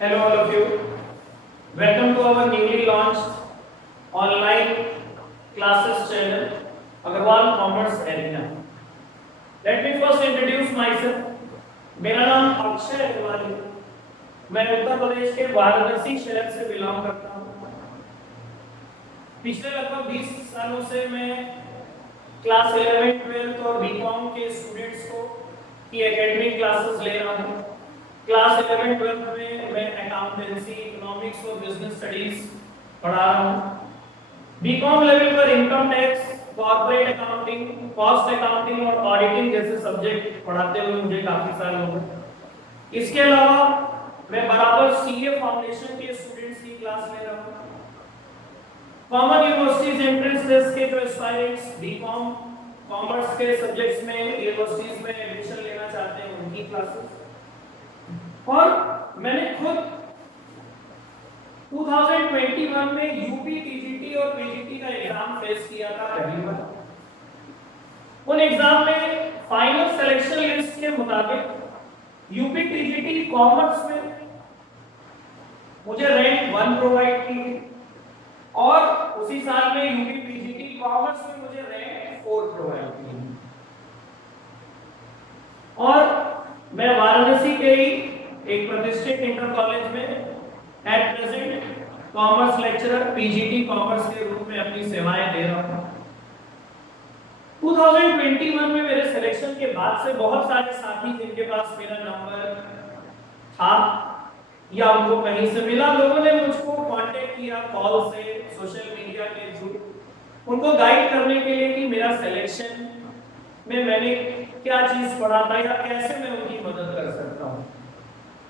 Hello all of you. Welcome to our newly launched online classes channel, Agarwal Commerce Arena. Let me first introduce myself. मेरा नाम अक्षय अग्रवाल है। मैं उत्तर प्रदेश के वाराणसी शहर से बिलोंग करता हूँ। पिछले लगभग 20 सालों से मैं क्लास 11, 12 और बीकॉम के स्टूडेंट्स को की एकेडमिक क्लासेस ले रहा हूँ। क्लास 11, 12 में मैं अकाउंटेंसी, इकोनॉमिक्स और बिजनेस स्टडीज पढ़ा रहा हूँ। बीकॉम लेवल पर income tax, corporate accounting, cost accounting और ऑडिटिंग जैसे सब्जेक्ट पढ़ाते हुए मुझे काफी साल हो गए। इसके अलावा मैं बराबर सीए फाउंडेशन के स्टूडेंट्स की क्लास ले रहा हूँ। कॉमन यूनिवर्सिटीज एंट्रेंस टेस्ट के जो एस्पायरेंट्स बीकॉम कॉमर्स के सब्जेक्ट्स में यूनिवर्सिटीज में एडमिशन लेना चाहते हैं उनकी क्लासेस। और मैंने खुद 2021 में यूपी टीजीटी और पीजीटी का एग्जाम फेस किया था पहली बार। उन एग्जाम में फाइनल सिलेक्शन लिस्ट के मुताबिक यूपी टीजीटी कॉमर्स में मुझे रैंक 1 प्रोवाइड की और उसी साल में यूपी पीजीटी कॉमर्स में मुझे रैंक 4 प्रोवाइड की। और मैं वाराणसी के ही एक प्रतिष्ठित इंटर कॉलेज में at present commerce lecturer PGT commerce के रूप में अपनी सेवाएं दे रहा हूं। 2021 में मेरे सिलेक्शन के बाद से बहुत सारे साथी जिनके पास मेरा नंबर था या उनको कहीं से मिला, लोगों ने मुझको कांटेक्ट किया कॉल से, सोशल मीडिया के थ्रू, उनको गाइड करने के लिए कि मेरा सिलेक्शन में मैंने क्या चीज पढ़ा था या कैसे मैं उनकी मदद कर सकता हूं।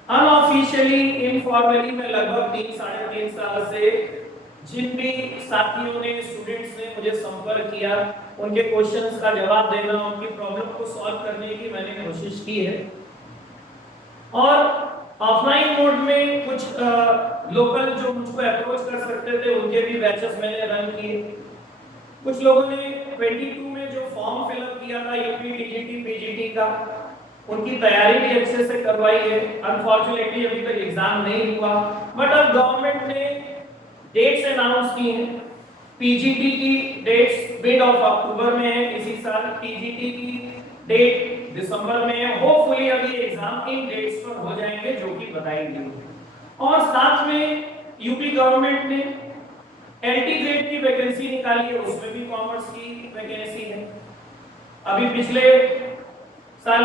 अनऑफिशियली, इनफॉर्मली मैं लगभग 3-3.5 साल से जिन भी साथियों ने, स्टूडेंट्स ने मुझे संपर्क किया, उनके क्वेश्चंस का जवाब देना, उनकी प्रॉब्लम को सॉल्व करने की मैंने कोशिश की है। और ऑफलाइन मोड में कुछ लोकल जो मुझको अप्रोच कर सकते थे उनके भी बैचेस मैंने रन किए। कुछ लोगों ने 22 में जो फॉर्म फिलअप किया था यूपी टीजीटी पीजीटी का, उनकी तैयारी भी अच्छे से करवाई है। अनफॉर्चुनेटली अभी तक एग्जाम नहीं हुआ, बट अब गवर्नमेंट ने डेट्स अनाउंस की हैं। पीजीटी की डेट्स मिड ऑफ अक्टूबर में है इसी साल, पीजीटी की डेट दिसंबर में है। होपफुली अभी एग्जाम इन डेट्स पर हो जाएंगे जो कि बताई गई। और साथ में यूपी गवर्नमेंट ने एलटी ग्रेड की वैकेंसी निकाली है, उसमें भी कॉमर्स की वैकेंसी है। अभी पिछले साल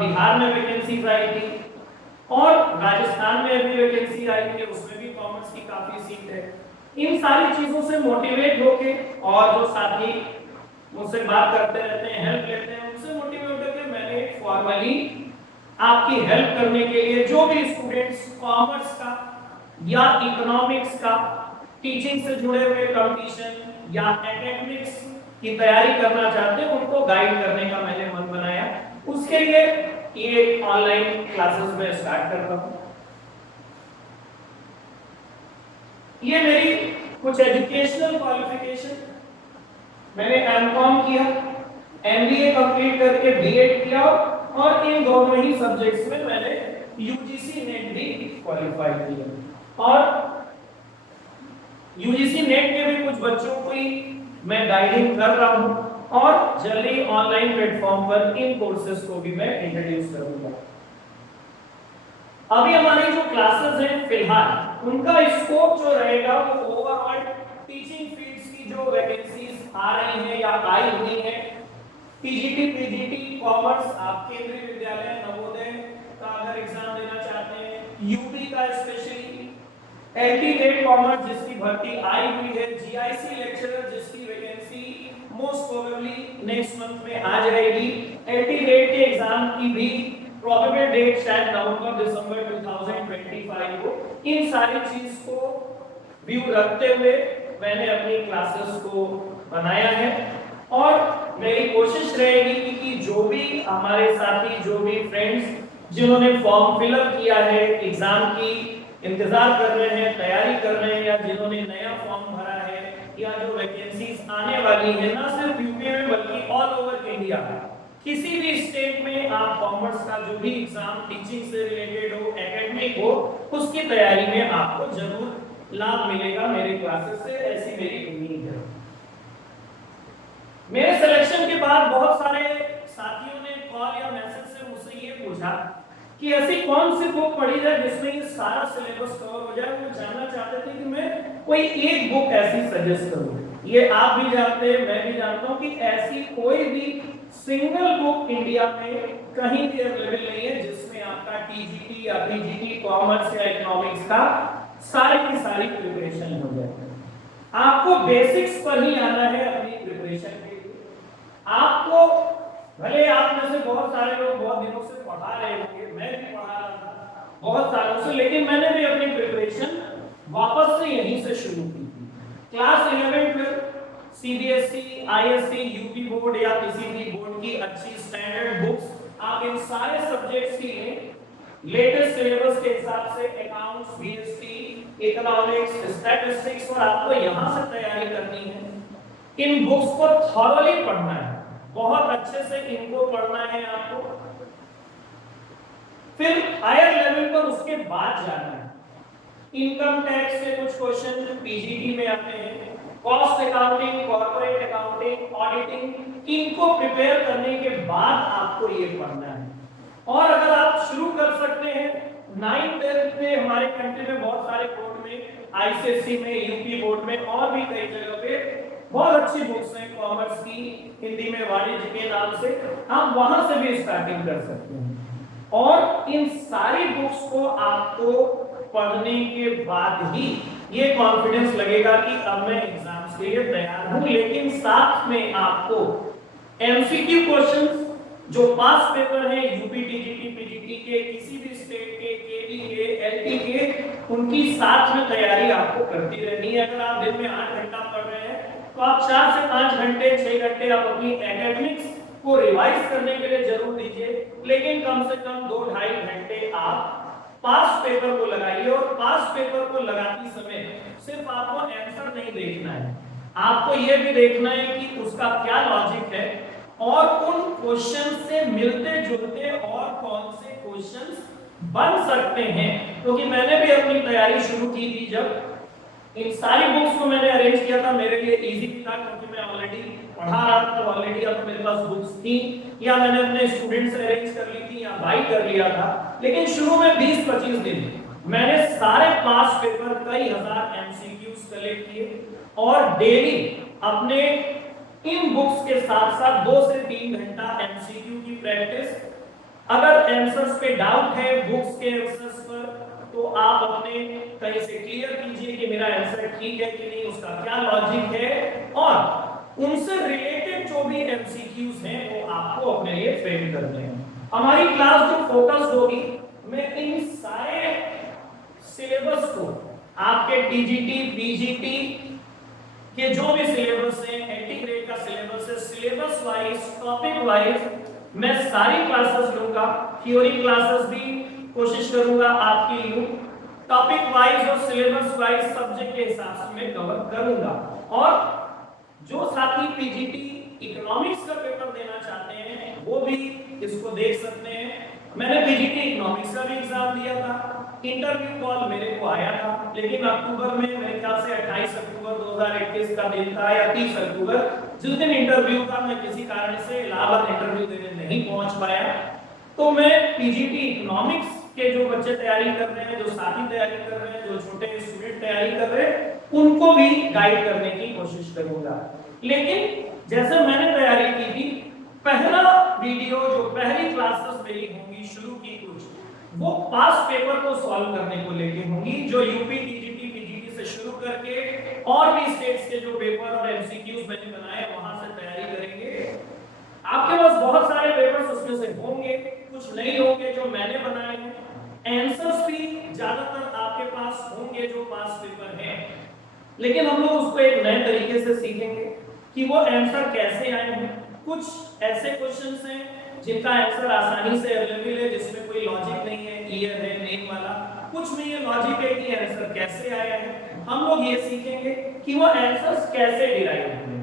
बिहार में वैकेंसी आई थी और राजस्थान में अभी वैकेंसी आई है, उसमें भी कॉमर्स की काफी सीट है। इन सारी चीजों से मोटिवेट होके और जो साथी मुझसे बात करते रहते हैं, हेल्प लेते हैं, उनसे मोटिवेट होकर मैंने फॉर्मली आपकी हेल्प करने के लिए जो भी स्टूडेंट्स कॉमर्स का या इकोनॉमिक्स का टीचिंग से जुड़े हुए कंपटीशन या एकेडमिक्स की तैयारी करना चाहते हैं उनको गाइड करने का मैंने मन बनाया। उसके लिए ये ऑनलाइन क्लासेस में स्टार्ट करता हूं। ये मेरी कुछ एजुकेशनल क्वालिफिकेशन, मैंने एमकॉम किया, एमबीए कंप्लीट करके बीएड किया और इन दोनों ही सब्जेक्ट्स में मैंने यूजीसी नेट भी क्वालिफाई किया। और यूजीसी नेट के भी कुछ बच्चों को ही मैं गाइडिंग कर रहा हूं और जल्दी ऑनलाइन प्लेटफॉर्म पर इन कोर्सेज को भी मैं इंट्रोड्यूस करूंगा। अभी हमारी जो क्लासेस हैं फिलहाल उनका स्कोप जो रहेगा वो ओवरऑल टीचिंग फील्ड्स की जो वैकेंसीज आ रही हैं या आई हुई हैं, टीजीटी पीजीटी कॉमर्स, आप केंद्रीय विद्यालय नवोदय का अगर एग्जाम देना चाहते हैं, यूपी का स्पेशली एलटी ग्रेड कॉमर्स जिसकी भर्ती आई हुई है, जीआईसी लेक्चरर जिसकी vacancy most probably next month में आ जाएगी, एलटी ग्रेड के एग्जाम की भी प्रोबेबल डेट शायद नवंबर दिसंबर 2025 को। इन सारी चीज को व्यू रखते हुए मैंने अपनी क्लासेस को बनाया है और मेरी कोशिश रहेगी कि जो भी हमारे साथी, जो भी फ्रेंड्स जिन्होंने फॉर्म फिलअप किया है, एग्जाम की इंतजार कर रहे हैं, तैयारी कर रहे हैं, या जिन्होंने नया फॉर्म भरा है, या जो वैकेंसीज आने वाली है ना सिर्फ यूपी में बल्कि ऑल ओवर इंडिया, किसी भी स्टेट में आप कॉमर्स का जो भी एग्जाम टीचिंग से रिलेटेड हो, एकेडमिक हो, उसकी तैयारी में आपको जरूर लाभ मिलेगा मेरे क्लासेस से, ऐसी मेरी उम्मीद है। मेरे सिलेक्शन के बाद बहुत सारे साथियों ने कॉल या मैसेज से मुझसे ये पूछा कि ऐसी कौन सी बुक पढ़ी जाए जिसमें ये सारा सिलेबस कवर हो जाए। वो जानना चाहते थे कि मैं कोई एक बुक ऐसी सजेस्ट करूं। ये आप भी जानते हैं, मैं भी जानता हूं कि ऐसी कोई भी सिंगल बुक इंडिया में कहीं भी अवेलेबल नहीं है जिसमें आपका टीजीटी या पीजीटी, कॉमर्स या इकोनॉमिक्स का सारी की सारी प्रिपरेशन हो जाए। आपको बेसिक्स पर ही आना है अपनी प्रिपरेशन के लिए। आपको भले आप में से बहुत सारे लोग बहुत दिनों से पढ़ा रहे होंगे, मैं भी पढ़ा रहा था बहुत सालों से, लेकिन मैंने भी अपनी प्रिपरेशन वापस से यहीं से शुरू की थी। क्लास 11 फिर सीबीएसई, आईएससी, यूपी बोर्ड या किसी भी बोर्ड की अच्छी स्टैंडर्ड बुक्स आप इन सारे सब्जेक्ट्स की लेटेस्ट सिलेबस के हिसाब से अकाउंट्स, बीएसटी, इकोनॉमिक्स, स्टैटिस्टिक्स, और आपको यहां से तैयारी करनी है। इन बुक्स को थॉरली पढ़ना है, बहुत अच्छे से इनको पढ़ना है आपको। फिर हायर लेवल पर उसके बाद जाना है। इनकम टैक्स के कुछ क्वेश्चन पीजीटी में आते हैं, cost accounting, corporate accounting, auditing, इनको प्रिपेयर करने के बाद आपको ये पढ़ना है। और अगर आप शुरू कर सकते हैं 9th-10th में, हमारे कंट्री में बहुत सारे बोर्ड में, आईसीएसई में, यूपी बोर्ड में और भी कई जगह पे बहुत अच्छी बुक्स हैं कॉमर्स की, हिंदी में वाणिज्य के नाम से, आप वहां से भी स्टार्टिंग कर सकते हैं। और इन सारी बुक्स को आपको पढ़ने के बाद ही ये कॉन्फिडेंस लगेगा कि अब मैं एग्जाम्स के लिए तैयार हूं। लेकिन साथ में आपको एमसीक्यू क्वेश्चंस जो पास पेपर है यूपी, टीजीटी, पीजीटी के, किसी भी स्टेट के, केवी के, एलटी के, उनकी साथ में तैयारी आपको करती रहनी है। अगर आप दिन में 8 घंटा पढ़ रहे हैं तो आप 4 से 5 घंटे, 6 घंटे आप अपनी एकेडमिक्स को रिवाइज करने के लिए जरूर दीजिए, लेकिन कम से कम 2-2.5 घंटे आप पास पेपर को लगाइए। और पास पेपर को लगाते समय सिर्फ आपको आंसर नहीं देखना है, आपको यह भी देखना है कि उसका क्या लॉजिक है और उन क्वेश्चन से मिलते जुलते और कौन से क्वेश्चंस बन सकते हैं। क्योंकि मैंने भी अपनी तैयारी शुरू की थी, जब इन सारी बुक्स को मैंने अरेंज किया था, मेरे लिए इजी था क्योंकि मैं ऑलरेडी पढ़ा रहा था, तो ऑलरेडी अब मेरे पास बुक्स थी, या मैंने अपने स्टूडेंट्स से अरेंज कर ली थी या बाई कर लिया था। लेकिन शुरू में 20-25 दिन मैंने सारे पास पेपर, कई हजार एमसीक्यूज कलेक्ट किए और डेली अपने इन बुक्स के साथ साथ 2 से 3 घंटा एमसीक्यू की प्रैक्टिस। अगर आंसर्स पे डाउट है बुक्स के आंसर्स पर, तो आप अपने कहीं से क्लियर कीजिए कि मेरा आंसर ठीक है कि नहीं, उसका क्या लॉजिक है, और उनसे रिलेटेड जो भी एमसीक्यूज हैं वो आपको अपने लिए फ्रेम करने हैं। हमारी क्लास जो फोकस होगी, मैं इन सारे सिलेबस को, आपके टीजीटी, पीजीटी के जो भी सिलेबस है, इंटीग्रेट का सिलेबस है, सिलेबस वाइज, टॉपिक वाइज मैं सारी क्लासेस लूंगा। थ्योरी क्लासेस भी कोशिश करूंगा आपकी लूं, टॉपिक वाइज और सिलेबस वाइज सब्जेक्ट के हिसाब से मैं कवर करूंगा। और जो साथी पीजीटी इकोनॉमिक्स का पेपर देना चाहते हैं वो भी इसको देख सकते हैं। मैंने पीजीटी इकोनॉमिक्स का भी एग्जाम दिया था, इंटरव्यू कॉल मेरे को आया था, लेकिन अक्टूबर में, मेरे ख्याल से 28 अक्टूबर 2021 का दिन था या 30 अक्टूबर, जिस दिन इंटरव्यू था, मैं किसी कारण से इलाहाबाद इंटरव्यू देने नहीं पहुंच पाया। तो मैं पीजीटी इकोनॉमिक्स के जो बच्चे तैयारी कर रहे हैं, जो साथी तैयारी कर रहे हैं, जो छोटे स्टूडेंट तैयारी कर रहे हैं, उनको भी गाइड करने की कोशिश करूंगा। लेकिन जैसे मैंने तैयारी की थी, पहला वीडियो जो पहली क्लासेस मेरी होंगी शुरू की कुछ, वो पास पेपर को सॉल्व करने को लेके होंगी, जो यूपी, टीजीटी, पीजीटी से शुरू करके और भी स्टेट्स के जो पेपर और एमसीक्यूज मैंने बनाए वहां से तैयारी करेंगे। आपके पास बहुत सारे पेपर्स उसमें से होंगे, कुछ नहीं होंगे जो मैंने बनाए हैं, आंसर्स भी ज्यादातर आपके पास होंगे जो पास पेपर हैं, लेकिन हम लोग उसको एक नए तरीके से सीखेंगे कि वो आंसर कैसे आए हैं। कुछ ऐसे क्वेश्चंस हैं जिनका आंसर आसानी से अवेलेबल है, जिसमें कोई लॉजिक नहीं है, ईयर है, नेम वाला, कुछ में ये लॉजिक है कि आंसर कैसे आया है। हम लोग ये सीखेंगे कि वो आंसर्स कैसे डिराइव हुए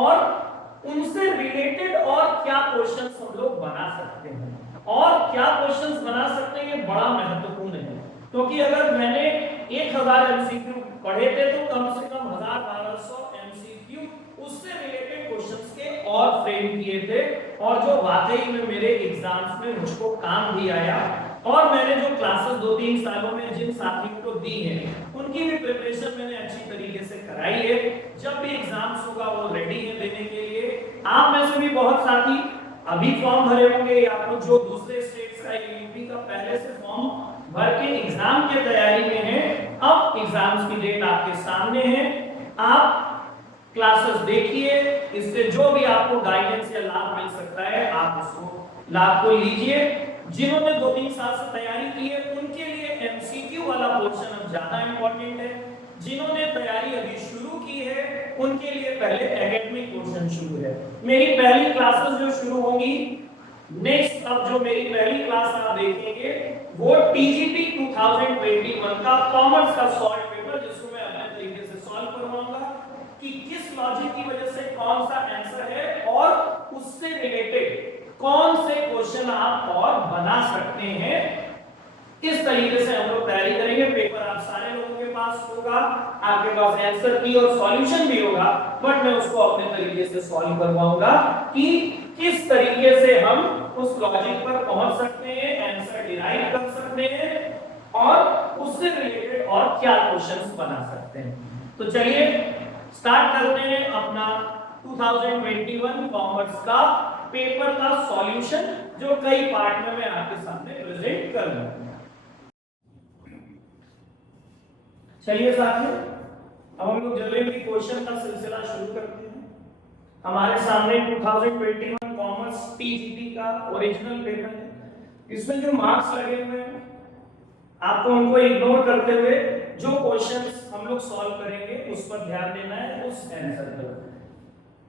और उनसे रिलेटेड और क्या क्वेश्चंस हम लोग बना सकते हैं, और क्या क्वेश्चंस बना सकते हैं ये बड़ा महत्वपूर्ण है। क्योंकि अगर मैंने 1000 एमसीक्यू पढ़े थे तो कम से कम 1200 एमसीक्यू उससे रिलेटेड क्वेश्चंस के और फ्रेम किए थे, और जो वाकई में मेरे एग्जाम्स में मुझको काम भी आया। और मैंने जो क्लासेस 2-3 सालों में जिन साथियों को दी हैं उनकी भी प्रिपरेशन मैंने अच्छी तरीके से कराई है। जब भी एग्जाम्स होगा वो रेडी है देने के लिए। आप में से भी बहुत साथी अभी फॉर्म भरे होंगे, या फिर जो दूसरे स्टेट्स का यूपी का पहले से फॉर्म भर के एग्जाम की तैयारी में है। अब एग्जाम्स की डेट आपके सामने है, आप क्लासेस देखिए, इससे जो भी आपको गाइडेंस या लाभ मिल सकता है आप उसको लाभ को लीजिए। जिन्होंने 2-3 साल से तैयारी की है उनके लिए एमसीक्यू वाला पोर्शन अब ज्यादा इंपॉर्टेंट है। जिन्होंने तैयारी अभी शुरू की है उनके लिए पहले एकेडमिक पोर्शन शुरू है। मेरी पहली क्लासेस जो शुरू होंगी नेक्स्ट, अब जो मेरी पहली क्लास आप देखेंगे वो टीजीटी 2021 का कॉमर्स का सॉल्व पेपर, जिसको मैं अपने तरीके से सॉल्व करवाऊंगा कि किस लॉजिक की वजह से कौन सा आंसर है और उससे रिलेटेड कौन से क्वेश्चन आप और बना सकते हैं। इस तरीके से हम लोग तैयारी करेंगे। पेपर आप सारे लोगों के पास होगा, आपके पास आंसर की और सॉल्यूशन भी होगा, बट मैं उसको अपने तरीके से सॉल्व करवाऊंगा कि किस तरीके से हम उस लॉजिक पर पहुंच सकते हैं, आंसर डिराइव कर सकते हैं और उससे रिलेटेड और क्या क्वेश्चंस बना सकते हैं। तो चलिए स्टार्ट करते हैं अपना 2021 कॉमर्स का पेपर का सॉल्यूशन, जो कई पार्ट में मैं आपके सामने प्रेजेंट करूंगा। चलिए साथियों, अब हम लोग जल्दी क्वेश्चन का सिलसिला शुरू करते हैं। हमारे सामने 2021 कॉमर्स टीजीटी का ओरिजिनल पेपर है। इसमें जो मार्क्स लगे हुए हैं आपको उनको इग्नोर करते हुए जो क्वेश्चंस हम लोग सॉल्व करेंगे उस पर ध्यान देना है, उस आंसर पर।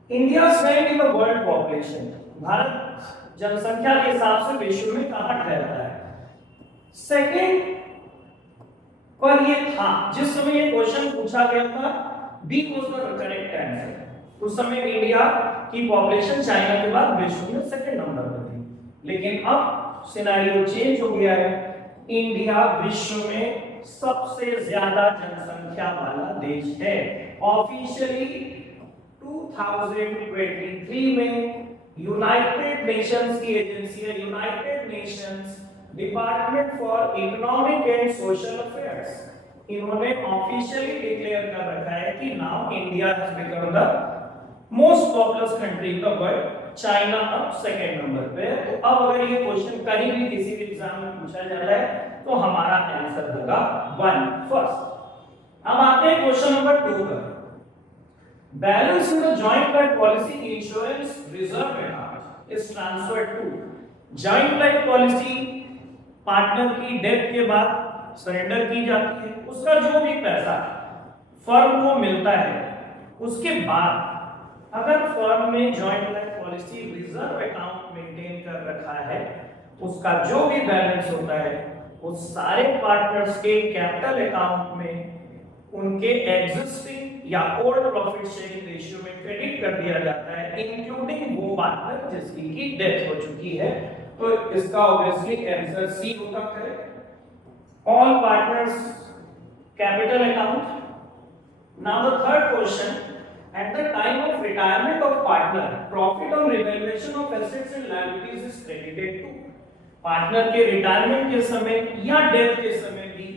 India rank in the world population, Bharat जनसंख्या के हिसाब से विश्व में कहां ठहरता है? सेकंड पर ये था जिस समय ये क्वेश्चन पूछा गया था, B was the correct answer. उस समय इंडिया की पॉपुलेशन चाइना के बाद विश्व में सेकंड नंबर पर थी, लेकिन अब सिनेरियो चेंज हो गया है। इंडिया विश्व में सबसे ज्यादा जनसंख्या वाला देश है। ऑफिशियली 2023 में यूनाइटेड नेशंस की एजेंसी है, United Nations department for economic and social affairs, इन्होंने ऑफिशियली डिक्लेयर कर रखा है कि now India has become the most populous country in the world. China अब सेकंड नंबर पे है। तो अब अगर ये क्वेश्चन कहीं भी किसी भी एग्जाम में पूछा जाता है तो हमारा आंसर होगा 1 फर्स्ट। अब आते हैं क्वेश्चन नंबर 2 पर। Balance in the joint life policy insurance reserve account is transferred to. Joint life policy partner की डेथ के बाद सरेंडर की जाती है, उसका जो भी पैसा फर्म को मिलता है उसके बाद अगर फर्म में joint life policy reserve account maintain कर रखा है, उसका जो भी बैलेंस होता है उस सारे पार्टनर्स के कैपिटल अकाउंट में उनके एग्जिस्टिंग या ओल्ड प्रॉफिट शेयरिंग रेशियो में क्रेडिट कर दिया जाता है, इंक्लूडिंग वो पार्टनर जिसकी की डेथ हो चुकी है। तो इसका ऑब्वियसली आंसर सी होगा correct. All partners capital account. Now the third question, at the time of retirement of partner, profit on revaluation of assets and liabilities is credited to। Partner के retirement के समय या death के समय भी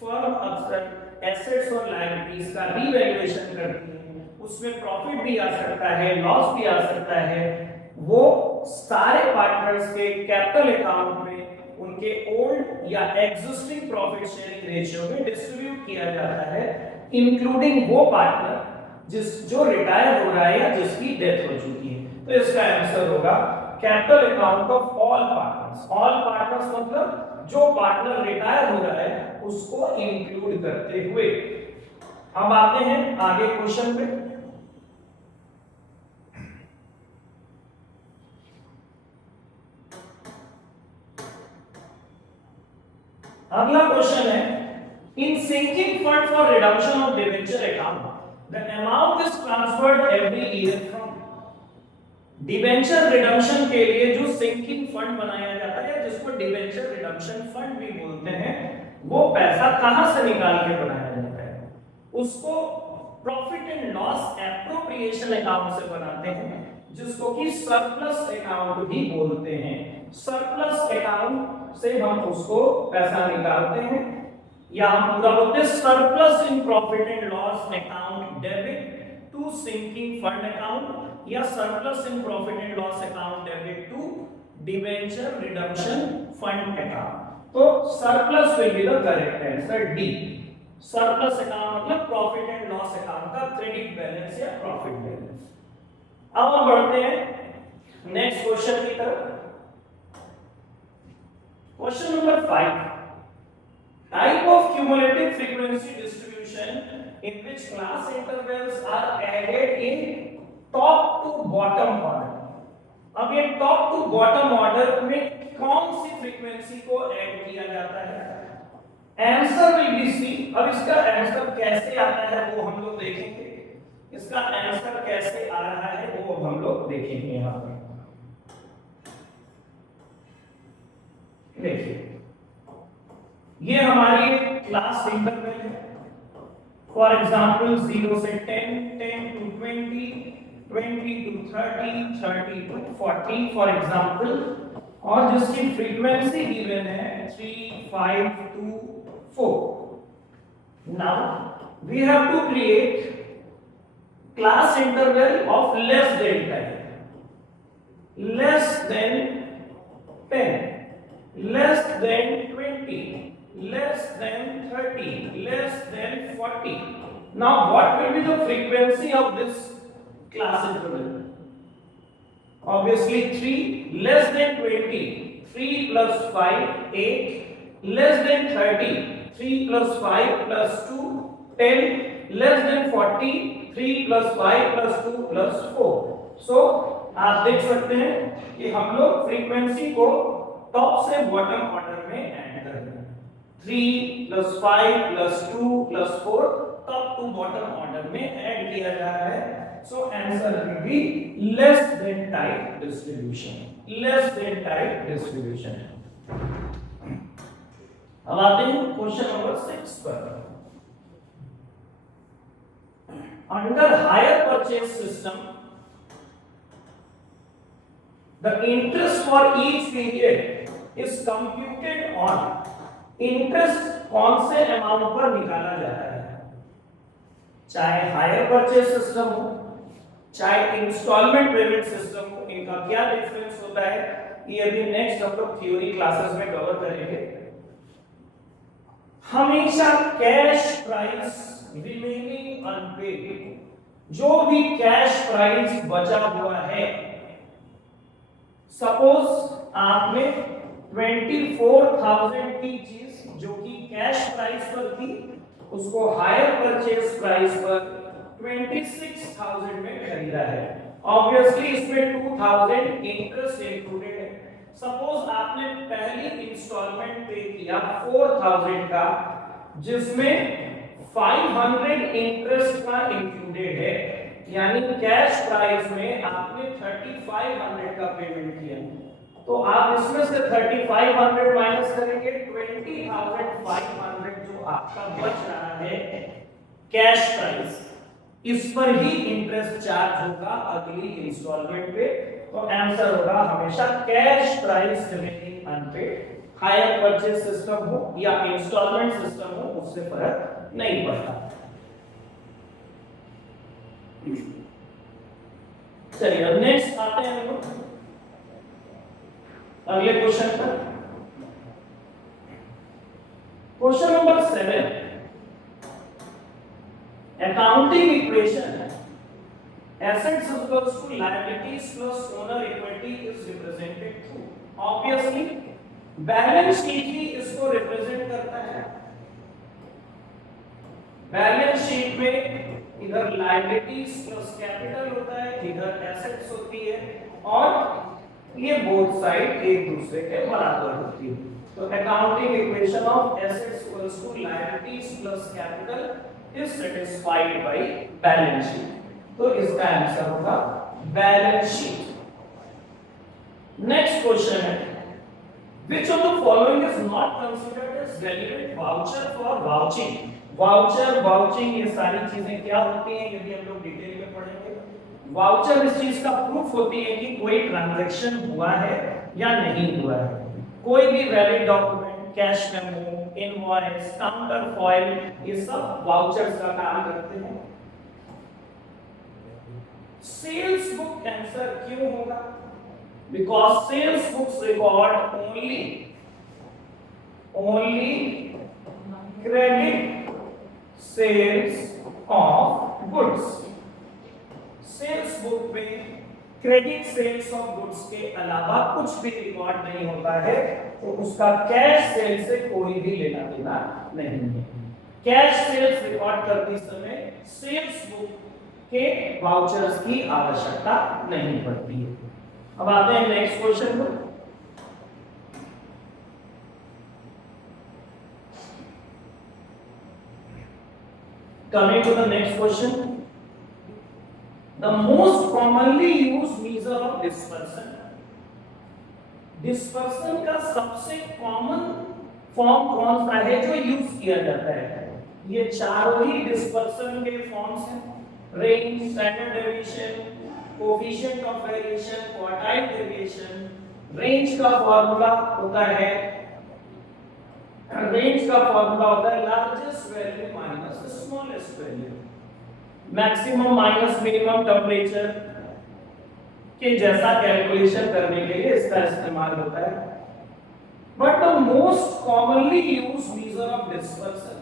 firm अक्सर assets और liabilities का रीवैल्यूएशन करती है, उसमें प्रॉफिट भी आ सकता है, लॉस भी आ सकता है। वो सारे पार्टनर्स के कैपिटल अकाउंट में उनके ओल्ड या एग्जिस्टिंग प्रॉफिट शेयरिंग रेशियो में डिस्ट्रीब्यूट किया जाता है, इंक्लूडिंग वो पार्टनर जो रिटायर हो रहा है या जिसकी डेथ हो चुकी है। तो इसका आंसर होगा capital account of all partners. All partners मतलब जो पार्टनर रिटायर हो रहा है उसको इंक्लूड करते हुए। अब आते हैं आगे क्वेश्चन पे। अगला क्वेश्चन है, in sinking fund for redemption of debenture account the amount is transferred every year from debenture redemption के लिए जो सिंकिंग फंड बनाया जाता है, जिसको डिबेंचर रिडम्पशन फंड भी बोलते हैं, वो पैसा कहां से निकाल के बनाया जाता है? उसको profit and loss appropriation account से बनाते हैं, जिसको कि सरप्लस अकाउंट भी बोलते हैं। सरप्लस अकाउंट से हम उसको पैसा निकालते हैं, या हम पूरा बोलते हैं surplus in profit and loss account debit to sinking fund account, या surplus in profit and loss account debit to debenture redemption fund account. तो surplus will be the correct answer, D. Surplus account मतलब profit and loss account का credit balance या profit balance. अब हम बढ़ते हैं next question की तरफ। Question number 5, type of cumulative frequency distribution in which class intervals are added in top to bottom order। अब ये top to bottom order में कौन सी फ्रीक्वेंसी को ऐड किया जाता है? Answer will be C. अब इसका आंसर कैसे आता है वो हम लोग देखेंगे, इसका आंसर कैसे आ रहा है वो अब हम लोग देखेंगे। यहां पे देखिए, ये हमारी क्लास इंटरवल है। फॉर एग्जाम्पल 0 से 10, 10 to 20, 20 to 30, 30 to 40 for example, और जिसकी फ्रीक्वेंसी गिवन है 3, 5, 2, 4। Now we have to create class interval of less than 10, less than 10, less than 20, less than 30, less than 40. Now what will be the frequency of this class interval? Obviously 3, less than 20, 3 plus 5, 8, less than 30, 3 plus 5 plus 2, 10, less than 40, 3 plus 5 plus 2 plus 4. So आप देख सकते हैं कि हम लोग frequency को top से bottom order में ऐड कर रहे हैं। 3 plus 5 plus 2 plus 4 top to bottom order में ऐड किया जा रहा है। So answer will be less than type distribution, less than type distribution। अब आते हैं क्वेश्चन नंबर 6 पर। Under hire purchase system, the interest for each period is computed on interest कौन से अमाउंट पर निकाला जाता है? चाहे हायर परचेज सिस्टम हो, चाहे इंस्टॉलमेंट पेमेंट सिस्टम हो, इनका क्या डिफरेंस होता है ये अभी नेक्स्ट हम लोग थ्योरी क्लासेस में कवर करेंगे। हमेशा कैश प्राइस रिमेनिंग अनपेड, जो भी कैश प्राइस बचा हुआ है, सपोज आपने 24,000 की चीज जो कि कैश प्राइस पर थी, उसको हायर परचेज प्राइस पर 26,000 में खरीदा है। ऑब्वियसली इसमें 2,000 इंटरेस्ट इंक्लूडेड है। सपोज आपने पहली इंस्टॉलमेंट पे किया 4,000 का, जिसमें 500 इंटरेस्ट का इंक्लूडेड है, यानी कैश प्राइस में आपने 3,500 का पेमेंट किया। तो आप इसमें से 3,500 माइनस करेंगे, 20,500 जो आपका बच रहा है कैश प्राइस, इस पर ही इंटरेस्ट चार्ज होगा अगली इंस्टॉलमेंट पे। तो आंसर होगा हमेशा cash price remaining unpaid. Hire purchase system हो या इंस्टॉलमेंट सिस्टम हो, उससे फर्क नहीं पड़ता। चलिए अब नेक्स्ट आते हैं हम लोग अगले क्वेश्चन पर। Question number 7, accounting equation assets equals to liabilities plus owner equity is represented through। obviously balance sheet ही इसको रिप्रेजेंट करता है। बैलेंस शीट में इधर लायबिलिटीज प्लस कैपिटल होता है, इधर एसेट्स होती है, और ये बोथ साइड एक दूसरे के बराबर होती है। तो accounting equation of assets equals to liabilities plus capital is satisfied by balance sheet. तो इसका आंसर होगा बैलेंस शीट। नेक्स्ट क्वेश्चन है, which of the following is not considered as relevant voucher for vouching? Voucher, vouching, ये सारी चीजें क्या होती हैं यदि हम लोग डिटेल में पढ़ेंगे। वाउचर इस चीज का प्रूफ होती है कि कोई ट्रांजैक्शन हुआ है या नहीं हुआ है। कोई भी valid document, cash memo, invoice, counter foil, ये सब वाउचर्स का काम करते हैं। सेल्स बुक आंसर क्यों होगा? Because sales books record only credit sales of goods. Sales book में क्रेडिट सेल्स ऑफ गुड्स के अलावा कुछ भी रिकॉर्ड नहीं होता है, तो उसका कैश सेल से कोई भी लेना देना नहीं है। कैश सेल्स रिकॉर्ड करते समय सेल्स बुक के वाउचर्स की आवश्यकता नहीं पड़ती है। अब आते हैं नेक्स्ट क्वेश्चन पर। Coming to the next question, the most commonly used measure of dispersion. Dispersion का सबसे कॉमन फॉर्म कौन सा है जो यूज किया जाता है? ये चारों ही डिस्पर्सन के फॉर्म्स हैं। Range, standard deviation, coefficient of variation, quartile deviation. Range का फॉर्मूला होता है largest value minus smallest value, maximum minus minimum temperature के जैसा कैलकुलेशन करने के लिए इसका इस्तेमाल होता है। But the most commonly used measure of dispersion,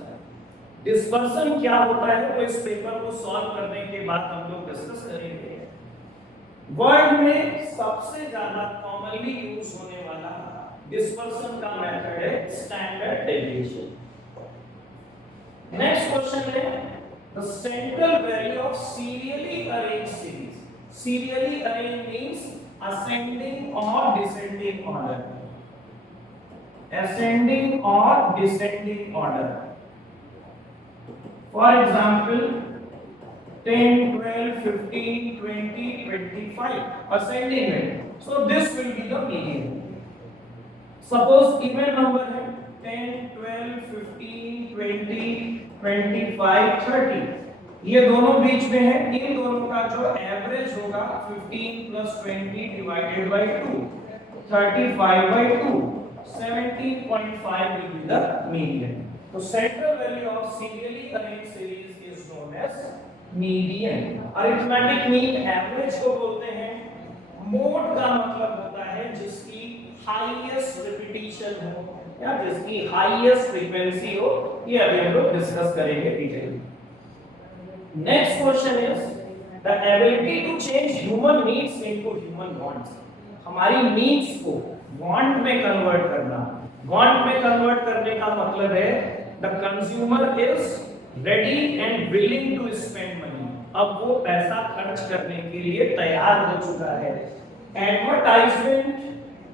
dispersion क्या होता है वो इस पेपर को सॉल्व करने के बाद हम लोग डिस्कस करेंगे। वर्ल्ड में सबसे ज्यादा कॉमनली यूज होने वाला डिस्पर्सन का मेथड है स्टैंडर्ड डेविएशन। नेक्स्ट क्वेश्चन है the central value of serially arranged series. Serially arranged means ascending और डिसेंडिंग ऑर्डर, असेंडिंग और descending order. For example 10, 12, 15, 20, 25 ascending way. So this will be the median. Suppose even number है 10, 12, 15, 20, 25, 30, ये दोनों बीच में है। इन दोनों का जो एवरेज होगा 15 plus 20 divided by 2, 35 by 2, 17.5 will be the median. So central value of serially arranged series is known as median. Arithmetic mean average को बोलते हैं। मोड का मतलब होता है जिसकी हाईएस्ट रिपीटिशन हो या जिसकी हाईएस्ट फ्रीक्वेंसी हो। ये अभी हम लोग डिस्कस करेंगे detail. Next question is the ability to change human needs into human wants. हमारी नीड्स को वांट में कन्वर्ट करना। वांट में कन्वर्ट करने का मतलब है the consumer is ready and willing to spend money. अब वो पैसा खर्च करने के लिए तैयार हो चुका है। एडवर्टाइजमेंट,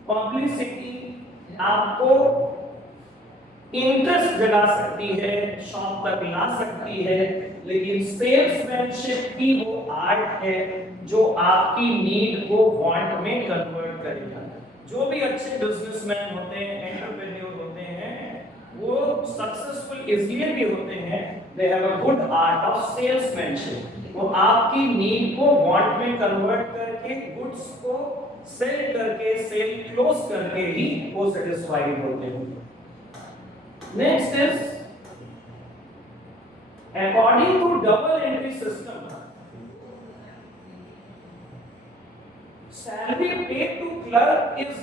पब्लिसिटी आपको इंटरेस्ट जगा सकती है, शॉप तक ला सकती है, लेकिन सेल्समैनशिप की वो आर्ट है जो आपकी नीड को वांट में कन्वर्ट करेगा। जो भी अच्छे बिजनेसमैन होते हैं, एंटरप्रेन्योर होते हैं, वो सक्सेसफुल इसलिए भी होते हैं, they have a good art of salesmanship। वो आपकी नीड को वांट में कन्वर्ट करके गुड्स को सेल करके, सेल क्लोज करके ही वो सेटिस्फाइड होते हैं। Next is according to double entry system, salary paid to clerk is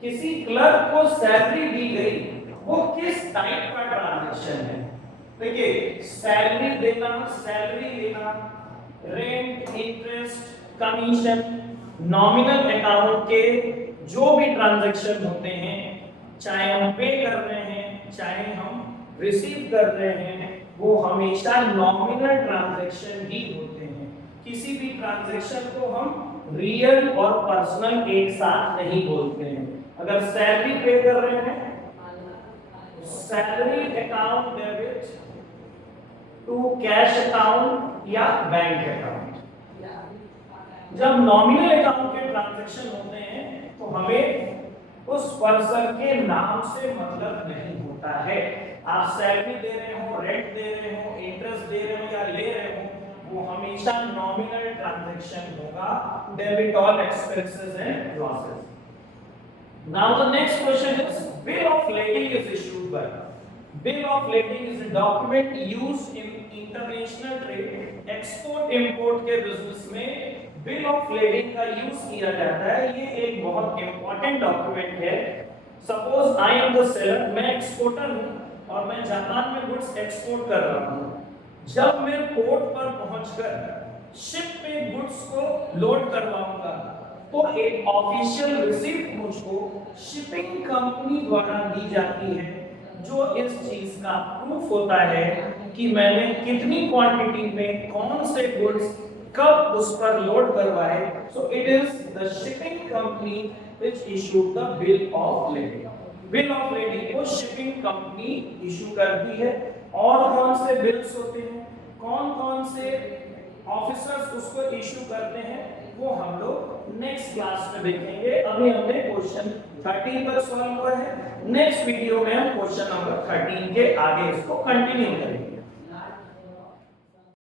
किसी क्लर्क को सैलरी दी गई, वो किस टाइप का ट्रांजैक्शन है? देखिए, सैलरी देना, सैलरी लेना, rent, interest, commission, nominal account के जो भी ट्रांजैक्शन होते हैं, चाहे हम पे कर रहे हैं चाहे हम रिसीव कर रहे हैं, वो हमेशा नॉमिनल ट्रांजैक्शन ही होते हैं। किसी भी ट्रांजैक्शन को हम रियल और पर्सनल एक साथ नहीं बोलते हैं। अगर सैलरी पे कर रहे हैं, salary account debit to cash account या बैंक अकाउंट। जब नॉमिनल अकाउंट के ट्रांजैक्शन होते हैं तो हमें उस पर्सन के नाम से मतलब नहीं होता है। आप सैलरी दे रहे हो, रेंट दे रहे हो, इंटरेस्ट दे रहे हो या ले रहे हो, वो हमेशा नॉमिनल ट्रांजैक्शन होगा, debit all expenses and losses. Now the next question is, bill of lading is issued by. Bill of lading is a document used in international trade, export import के बिजनेस में bill of lading का use किया जाता है। ये एक बहुत important document है। Suppose I am the seller, मैं एक्सपोर्टर हूं और मैं जापान में गुड्स एक्सपोर्ट कर रहा हूं। जब मैं पोर्ट पर पहुंचकर शिप पे गुड्स को लोड करवाऊंगा तो एक ऑफिशियल रिसीप्ट मुझको शिपिंग कंपनी द्वारा दी जाती है, जो इस चीज का प्रूफ होता है कि मैंने कितनी क्वांटिटी में कौन से गुड्स कब उस पर लोड करवाए। So it is the shipping company which issued the bill of lading. Bill of lading को शिपिंग कंपनी इशू करती है। और कौन से बिल्स होते हैं, कौन कौन से ऑफिसर्स उसको इशू करते हैं, वो हम लोग नेक्स्ट क्लास में देखेंगे। अभी हमने क्वेश्चन 13 तक सॉल्व हुआ है। नेक्स्ट वीडियो में हम क्वेश्चन नंबर 13 के आगे इसको कंटिन्यू करेंगे।